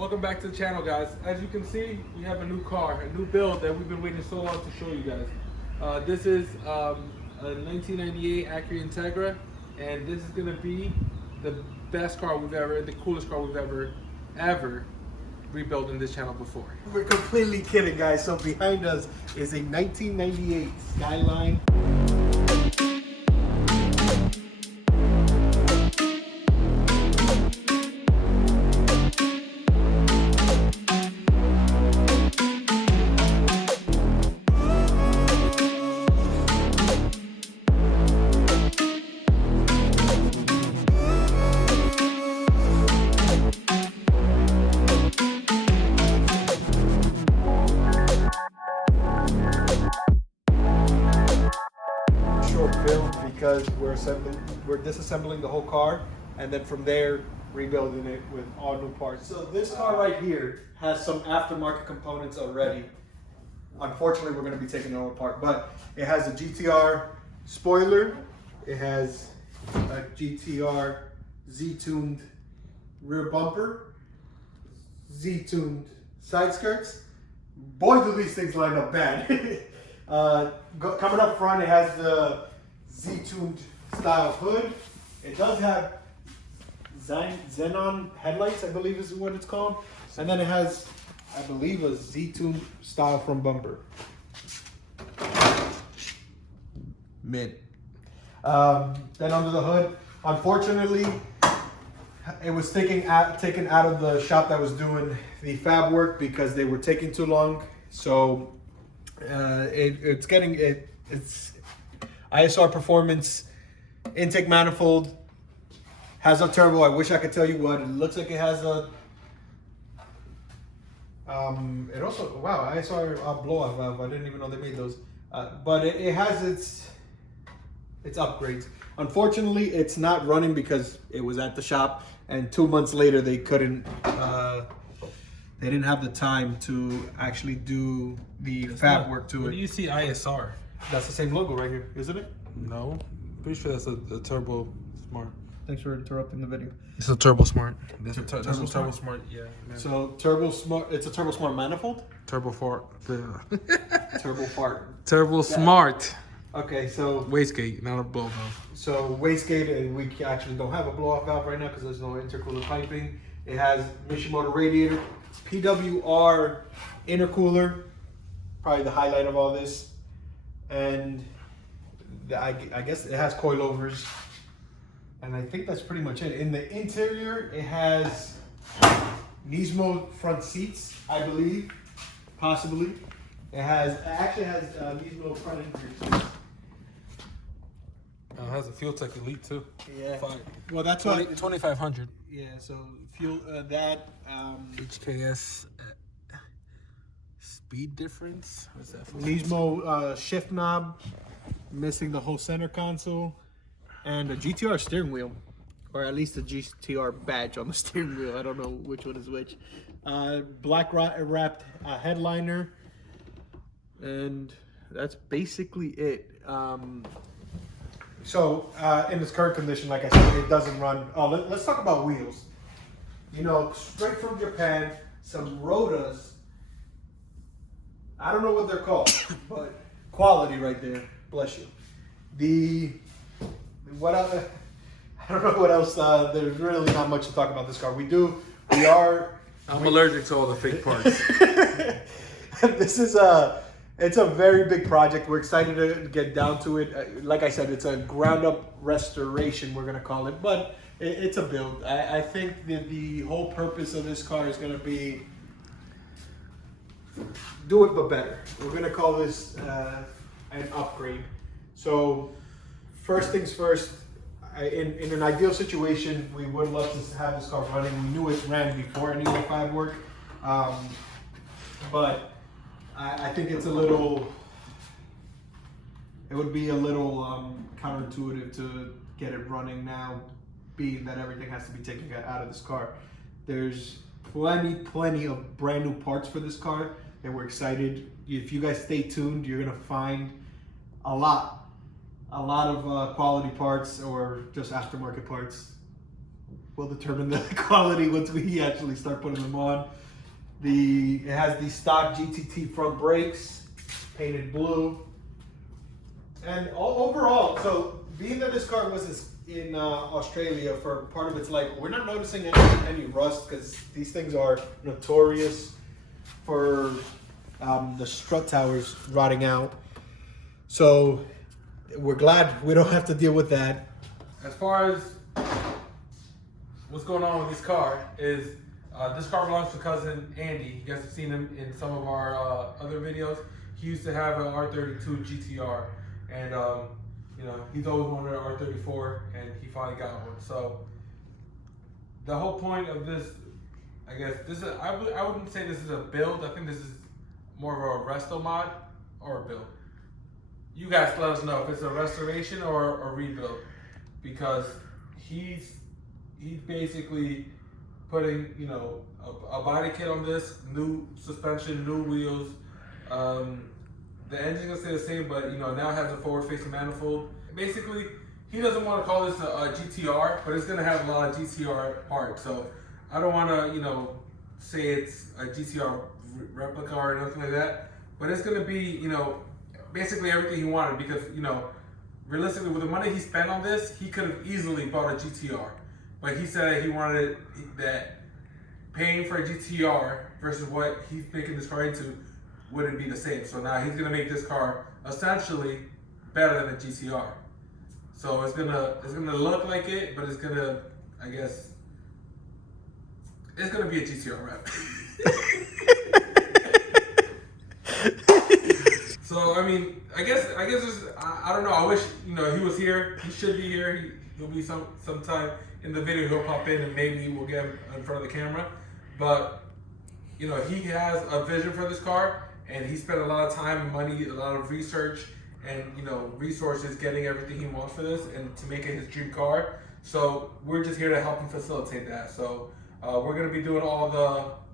Welcome back to the channel, guys. As you can see, we have a new car, a new build that we've been waiting so long to show you guys. This is a 1998 Acura Integra, and this is gonna be the best car we've ever, the coolest car we've ever rebuilt in this channel before. We're completely kidding, guys. So behind us is a 1998 Skyline. Build because we're disassembling the whole car, and then from there rebuilding it with all new parts. So this car right here has some aftermarket components already. Unfortunately, we're going to be taking it all apart, but it has a GTR spoiler, it has a GTR Z-tuned rear bumper, Z-tuned side skirts. Boy, do these things line up bad. Coming up front, it has the Z-tuned style hood. It does have xenon headlights, I believe is what it's called. And then it has, I believe, a Z-tuned style front bumper. Mid. Then under the hood, unfortunately, it was taken out of the shop that was doing the fab work because they were taking too long. So it's ISR performance, intake manifold, has a turbo. I wish I could tell you what. It looks like it has a, it also, wow, ISR blowout valve. I didn't even know they made those. But it has its upgrades. Unfortunately, it's not running because it was at the shop, and 2 months later they couldn't, they didn't have the time to actually do the fab work to it. Where do you see ISR? That's the same logo right here, isn't it? No, pretty sure that's a Turbo Smart. Thanks for interrupting the video. It's a Turbo Smart. This is Turbo Turbo Smart? Smart. Yeah. Man. So Turbo Smart, it's a Turbo Smart manifold? Turbo Fart. Turbo Fart. Turbo Smart. Okay, so Wastegate, not a blow valve. So wastegate, and we actually don't have a blow-off valve right now because there's no intercooler piping. It has Mishimoto radiator, PWR intercooler, probably the highlight of all this. And I guess it has coilovers, and I think that's pretty much it. In the interior, it has Nismo front seats, I believe, possibly. It actually has Nismo front interior seats. It has a Fuel Tech Elite too. Yeah. Fire. Well, that's what 2500. Yeah. So fuel that. HKS speed difference. What's that for? Nismo shift knob, missing the whole center console, and a GTR steering wheel, or at least a GTR badge on the steering wheel. I don't know which one is which. Black wrapped headliner, and that's basically it. So in its current condition, like I said, it doesn't run. Oh, let's talk about wheels. You know, straight from Japan, some Rotas. I don't know what they're called, but quality right there. Bless you. What other? I don't know what else. There's really not much to talk about this car. I'm allergic to all the fake parts. This is it's a very big project. We're excited to get down to it. Like I said, it's a ground up restoration, we're gonna call it, but it's a build. I think the whole purpose of this car is gonna be do it but better. We're gonna call this an upgrade. So first things first, in an ideal situation, we would love to have this car running. We knew it ran before any fab work, but I think it's a little, it would be a little counterintuitive to get it running now, being that everything has to be taken out of this car. There's plenty of brand new parts for this car, and we're excited. If you guys stay tuned, you're gonna find a lot of quality parts or just aftermarket parts we'll determine the quality once we actually start putting them on. It has the stock GTT front brakes, painted blue. And overall, so being that this car was in Australia for part of its life, we're not noticing any rust, because these things are notorious for the strut towers rotting out. So we're glad we don't have to deal with that. As far as what's going on with this car is, this car belongs to cousin Andy. You guys have seen him in some of our other videos. He used to have an R32 GTR, and you know, he's always wanted an R34, and he finally got one. So the whole point of this, I guess, I wouldn't say this is a build. I think this is more of a resto mod or a build. You guys let us know if it's a restoration or a rebuild, because he's basically putting, you know, a body kit on this, new suspension, new wheels. The engine's gonna stay the same, but you know, now it has a forward-facing manifold. Basically, he doesn't want to call this a GTR, but it's gonna have a lot of GTR parts. So I don't want to, you know, say it's a GTR replica or nothing like that, but it's gonna be, you know, basically everything he wanted, because, you know, realistically, with the money he spent on this, he could have easily bought a GTR. But he said he wanted that paying for a GTR versus what he's making this car into wouldn't be the same. So now he's gonna make this car essentially better than a GTR. So it's gonna look like it, but it's gonna, I guess, it's gonna be a GTR wrap. So I mean, I guess I don't know. I wish, you know, he was here. He should be here. He'll be sometime in the video. He'll pop in and maybe we'll get him in front of the camera. But you know, he has a vision for this car, and he spent a lot of time and money, a lot of research, and you know, resources getting everything he wants for this and to make it his dream car. So we're just here to help him facilitate that. So we're gonna be doing all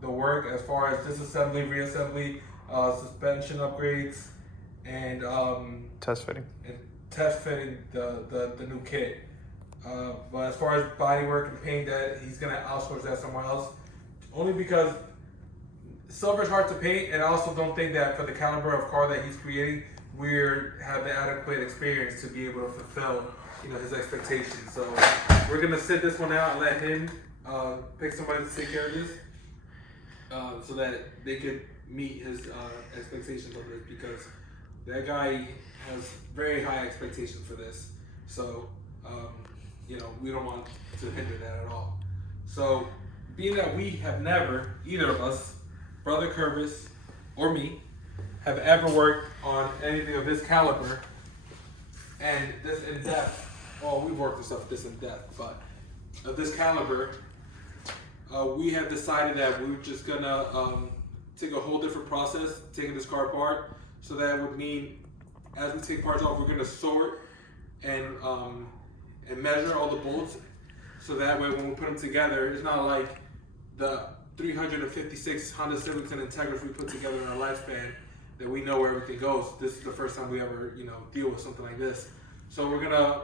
the work as far as disassembly, reassembly, suspension upgrades, and test fitting the new kit. But as far as body work and paint, that he's gonna outsource that somewhere else, only because silver's hard to paint, and I also don't think that for the caliber of car that he's creating, we have the adequate experience to be able to fulfill, you know, his expectations. So we're gonna sit this one out and let him pick somebody to take care of this, so that they could meet his expectations on this, because that guy has very high expectations for this. So you know, we don't want to hinder that at all. So being that we have never, either of us, Brother Curvis or me, have ever worked on anything of this caliber and this in depth. Well, we've worked on stuff this in depth, but of this caliber, we have decided that we're just gonna take a whole different process, taking this car apart. So that would mean, as we take parts off, we're gonna sort and measure all the bolts. So that way, when we put them together, it's not like the 356 Honda Civics and Integras we put together in our lifespan that we know where everything goes. This is the first time we ever, you know, deal with something like this. So we're gonna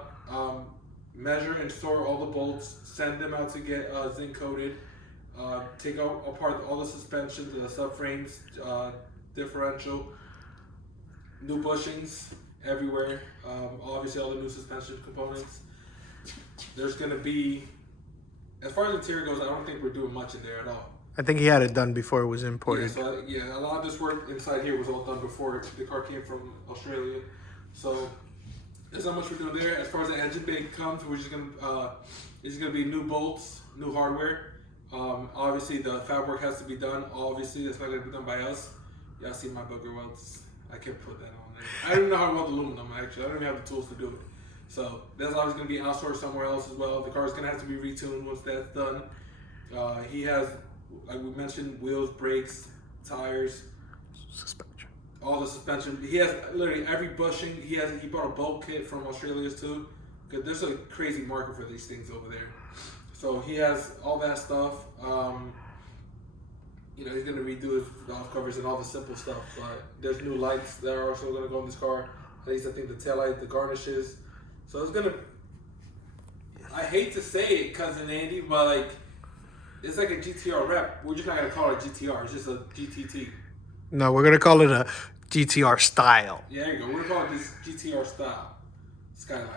measure and sort all the bolts, send them out to get zinc coated, take out apart all the suspensions, the subframes, differential, new bushings everywhere, obviously all the new suspension components. There's gonna be, as far as interior goes, I don't think we're doing much in there at all. I think he had it done before it was imported. Yeah, so a lot of this work inside here was all done before the car came from Australia. So there's not much we're doing there. As far as the engine bay comes, we're just gonna it's gonna be new bolts, new hardware. Obviously the fab work has to be done. Obviously it's not gonna be done by us. Y'all see my booger welds. I can't put that on there. I don't even know how to weld aluminum actually. I don't even have the tools to do it. So that's always gonna be outsourced somewhere else as well. The car's gonna have to be retuned once that's done. He has, like we mentioned, wheels, brakes, tires, Suspension. all the suspension. He has literally every bushing. He bought a bulk kit from Australia too, because there's a crazy market for these things over there. So he has all that stuff. You know, he's gonna redo his valve covers and all the simple stuff. But there's new lights that are also gonna go in this car. At least I think the tail light, the garnishes. So it's gonna I hate to say it, cousin Andy, but like, it's like a GTR rep. We're just not gonna call it GTR. It's just a GTT. No, we're gonna call it a GTR style. Yeah, there you go. We're gonna call it this GTR style Skyline.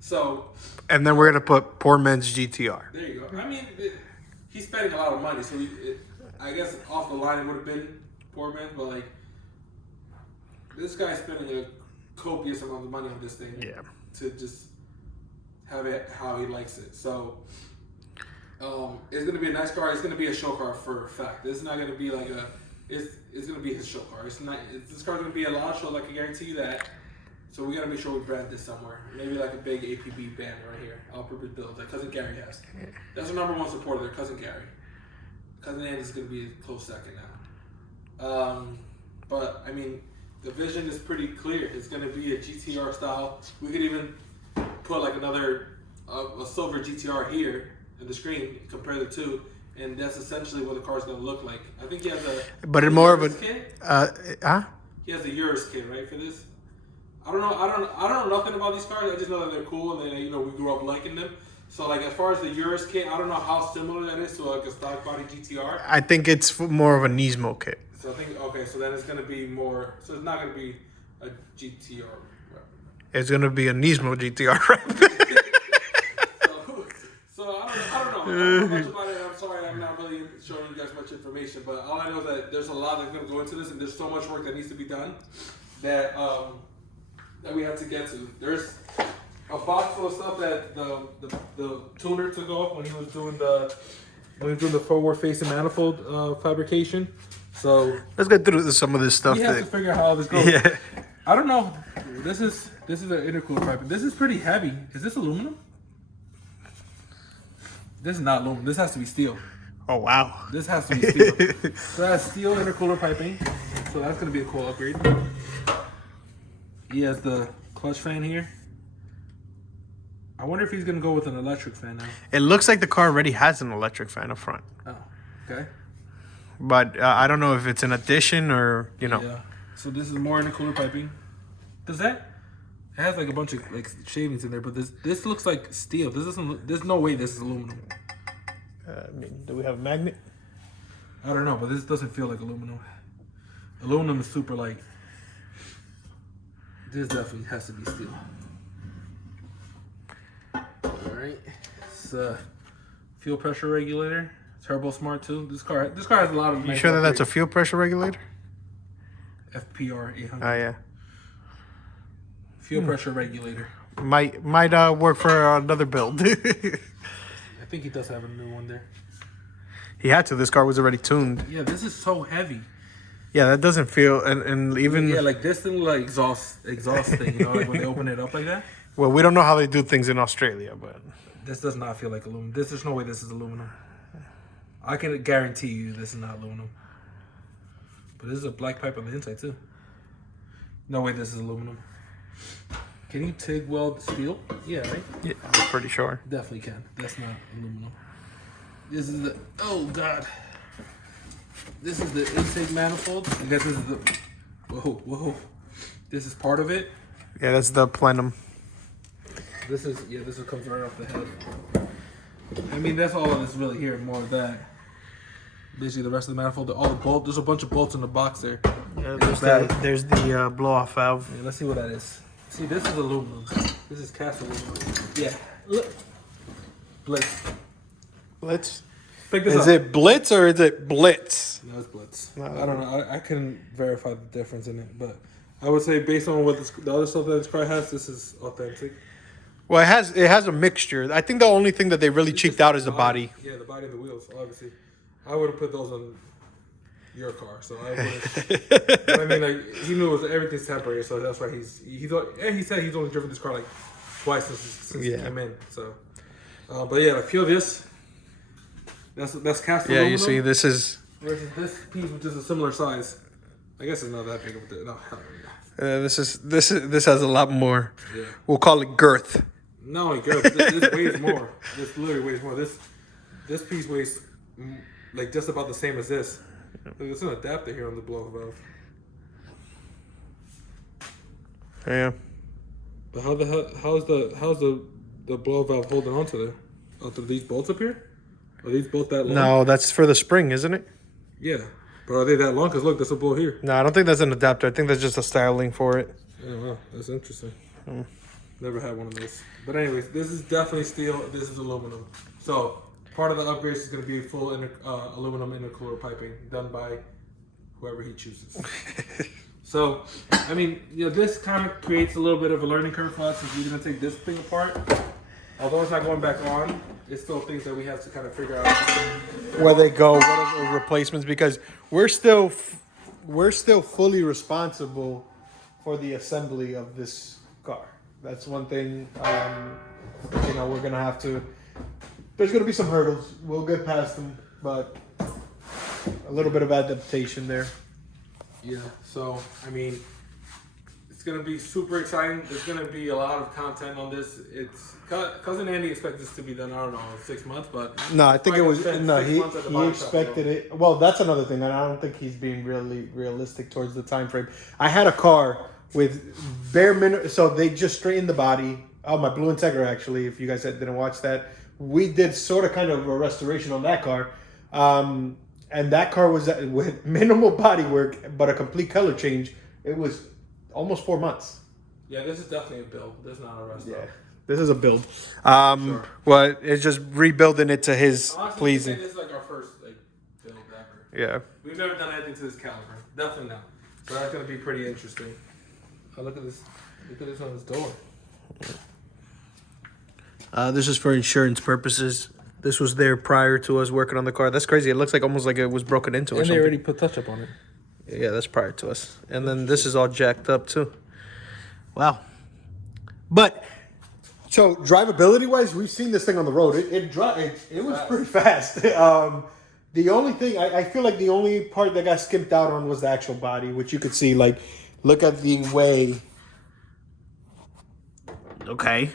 So. And then we're gonna put poor man's GTR. There you go. I mean, he's spending a lot of money, so I guess off the line it would have been poor man, but like, this guy's spending a copious amount of money on this thing. Yeah. To just have it how he likes it. So it's gonna be a nice car. It's gonna be a show car for a fact. This is not gonna be like a. It's gonna be his show car. It's not. This car's gonna be a launch show. Like I guarantee you that. So we gotta make sure we brand this somewhere. Maybe like a big APB banner right here. R34 Rebuild, like cousin Gary has. That's our #1 supporter there, cousin Gary. Cousin Andy's gonna be a close second now. But I mean, the vision is pretty clear. It's gonna be a GTR style. We could even put like another a silver GTR here in the screen. Compare the two, and that's essentially what the car's gonna look like. I think he has a. But it's more of a. Kit. Huh? He has a Urus kit, right, for this. I don't know. I don't know nothing about these cars. I just know that they're cool, and then we grew up liking them. So like as far as the Urus kit, I don't know how similar that is to like a stock body GTR. I think it's more of a Nismo kit. So I think okay. So then it's gonna be more. So it's not gonna be a GTR. It's gonna be a Nismo GTR. So I don't know. I don't know much about it. I'm sorry. I'm not really showing you guys much information. But all I know is that there's a lot that's gonna go into this, and there's so much work that needs to be done that that we have to get to. There's a box full of stuff that the tuner took off when he was doing the forward facing manifold fabrication. So let's get through some of this stuff. We have to figure out how this goes. Yeah. I don't know. This is an intercooler pipe. This is pretty heavy. Is this aluminum? This is not aluminum. This has to be steel. Oh wow. This has to be steel. So that's steel intercooler piping. So that's gonna be a cool upgrade. He has the clutch fan here. I wonder if he's gonna go with an electric fan now. It looks like the car already has an electric fan up front. Oh, okay. But I don't know if it's an addition or Yeah. So this is more intercooler piping. Does that? It has like a bunch of like shavings in there, but this looks like steel. This doesn't. There's no way this is aluminum. I mean, do we have a magnet? I don't know, but this doesn't feel like aluminum. Aluminum is super light. This definitely has to be steel. Alright. It's fuel pressure regulator. Turbo Smart too. This car has a lot of. You sure that's a fuel pressure regulator? FPR 800. Oh yeah. Fuel pressure regulator. Might work for another build. I think he does have a new one there. He had to. This car was already tuned. Yeah, this is so heavy. Yeah, that doesn't feel and even like this thing like exhaust thing, like when they open it up like that. Well, we don't know how they do things in Australia, but this does not feel like aluminum. There's no way this is aluminum. I can guarantee you this is not aluminum. But this is a black pipe on the inside too. No way this is aluminum. Can you TIG weld steel? Yeah, right? yeah, I'm pretty sure. Definitely can. That's not aluminum. This is the, oh God. This is the intake manifold. I guess this is the, whoa. This is part of it. Yeah, that's the plenum. This is what comes right off the head. I mean, that's all of this really here, more of that. Basically, the rest of the manifold, all the bolts. There's a bunch of bolts in the box there. Yeah, there's the blow-off valve. Yeah, let's see what that is. See, this is aluminum. This is cast aluminum. Yeah, look. Blitz. Blitz? Pick this Is up. it Blitz or is it Blitz? No, it's Blitz. No. I don't know. I couldn't verify the difference in it, but I would say based on what the other stuff that this car has, this is authentic. Well, it has a mixture. I think the only thing that they really cheeked out is the body. Yeah, the body and the wheels, obviously. I would have put those on your car, so I would. I mean, like he knew everything's temporary, so that's why he said he's only driven this car like twice since he came in. So, but yeah, like feel this. That's cast aluminum. Yeah, you see, this is. Versus this piece, which is a similar size. I guess it's not that big of a no. This has a lot more. Yeah. We'll call it girth. Not only girth, this weighs more. This literally weighs more. This piece weighs like just about the same as this. There's an adapter here on the blow valve. Yeah. But how's the blow valve holding onto there? Oh, through these bolts up here? Are these both that long? No, that's for the spring, isn't it? Yeah. But are they that long? Because look, there's a bolt here. No, I don't think that's an adapter. I think that's just a styling for it. Oh, wow. That's interesting. Never had one of those. But anyways, this is definitely steel. This is aluminum. So part of the upgrades is going to be full aluminum intercooler piping done by whoever he chooses. So, I mean, you know, this kind of creates a little bit of a learning curve for us as we're going to take this thing apart. Although it's not going back on, it's still things that we have to kind of figure out Where they go, what are the replacements? Because we're still fully responsible for the assembly of this car. That's one thing. You know, we're gonna have to. There's gonna be some hurdles. We'll get past them, but a little bit of adaptation there. Yeah, so, I mean, it's going to be super exciting. There's going to be a lot of content on this. It's Cousin Andy expected this to be done, I don't know, 6 months, but... No, I think it was... No, he expected expected it... Well, that's another thing, and I don't think he's being really realistic towards the time frame. I had a car with bare minimum... So they just straightened the body. Oh, my Blue Integra, actually, if you guys didn't watch that. We did sort of kind of a restoration on that car. And that car was with minimal body work, but a complete color change. It was almost 4 months. Yeah, this is definitely a build. This is not a rest. Yeah, this is a build. Well, it's just rebuilding it to his honestly, pleasing. This is like our first build ever. Yeah. We've never done anything to this caliber. Definitely not. So that's going to be pretty interesting. Oh, look at this. Look at this on his door. This is for insurance purposes. This was there prior to us working on the car. That's crazy. It looks like almost like it was broken into or And they something. already put touch-up on it. Yeah, that's prior to us. And then this is all jacked up too. Wow. But, so drivability-wise, we've seen this thing on the road. It was pretty fast. The only thing, I feel like the only part that got skimped out on was the actual body, which you could see, like, look at the way. Okay.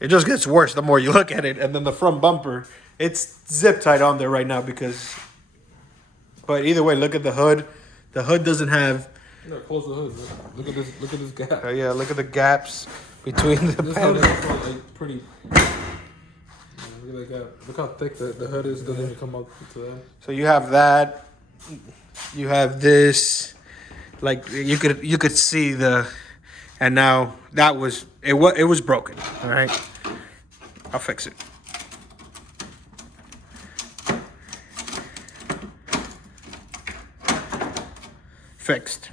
It just gets worse the more you look at it. And then the front bumper, it's zip tied on there right now because... But either way, look at the hood. The hood doesn't have... No, close the hood. Look at this. Look at this gap. yeah, look at the gaps between the This hood is like pretty... Look at that gap. Look how thick the hood is. Doesn't even come up to that. So you have that. You have this. Like you could see the... And now that was... It was broken. All right? I'll fix it. Fixed.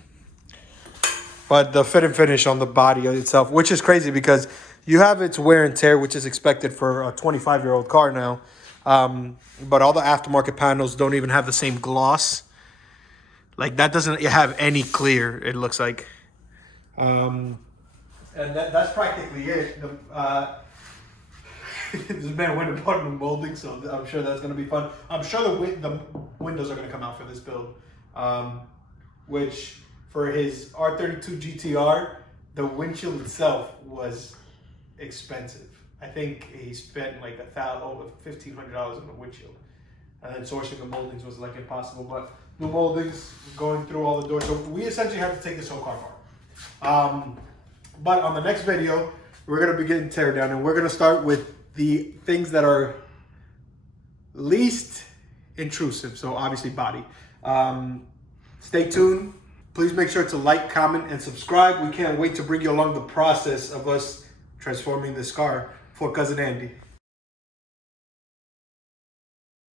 But the fit and finish on the body itself, which is crazy because you have its wear and tear, which is expected for a 25-year-old car now. But all the aftermarket panels don't even have the same gloss. Like that doesn't have any clear, it looks like. And that's practically it. This man went and bought new molding, so I'm sure that's going to be fun. I'm sure the windows are going to come out for this build. Which for his R34 GTR, the windshield itself was expensive. I think he spent like $1,500 on the windshield. And then sourcing the moldings was like impossible. But the moldings, going through all the doors. So we essentially have to take this whole car apart. But on the next video, we're going to be getting tear down. And we're going to start with the things that are least intrusive. So obviously body. Stay tuned. Please make sure to like, comment, and subscribe. We can't wait to bring you along the process of us transforming this car for Cousin Andy.